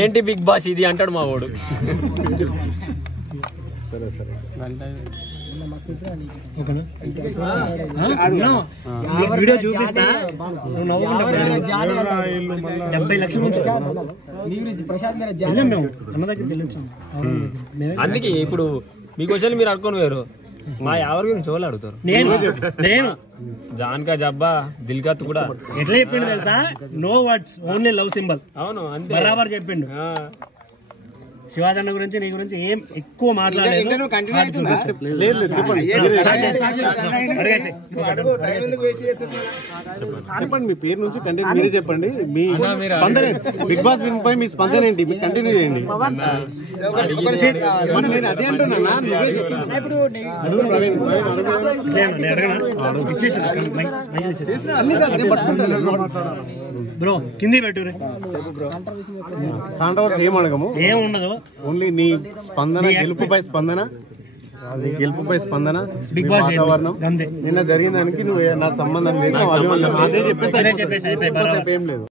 ఏంటి big boss ఇది అంటాడు మా వాడు. సరే సరే వీడియో చూపిస్తా. 70 లక్షలు అందుకే ఇప్పుడు మీ క్వశ్చన్ మీరు అనుకోని వేరు, మా ఎవరి గురించి వాళ్ళు అడుగుతారు. నేను జాన్కా జబ్బా దిల్కత్ కూడా ఎట్లా చెప్పిండు తెలుసా? No words, only love symbol. అవును అంతే బరాబర్ చెప్పిండు. శివాజన్న గురించి నీ గురించి ఏం ఎక్కువ మాట్లాడలేదు. చెప్పండి మీ పేరు నుంచి కంటిన్యూ మీరే చెప్పండి. మీ స్పందన బిగ్ బాస్ విన్ పై మీ స్పందన ఏంటి? మీరు కంటిన్యూ చేయండి. నేను అదే అంటున్నా. బ్రో కింది పెట్టు. కాంట్రవర్సీ ఏం అడగము, ఏం ఉండదు. ఓన్లీ నీ స్పందన, గెలుపుపై స్పందన, గెలుపుపై స్పందన, బిగ్ బాస్ వాతావరణం నిన్న జరిగిన దానికి నువ్వు నా సంబంధం లేదు అదే చెప్పేసి ఏం లేదు.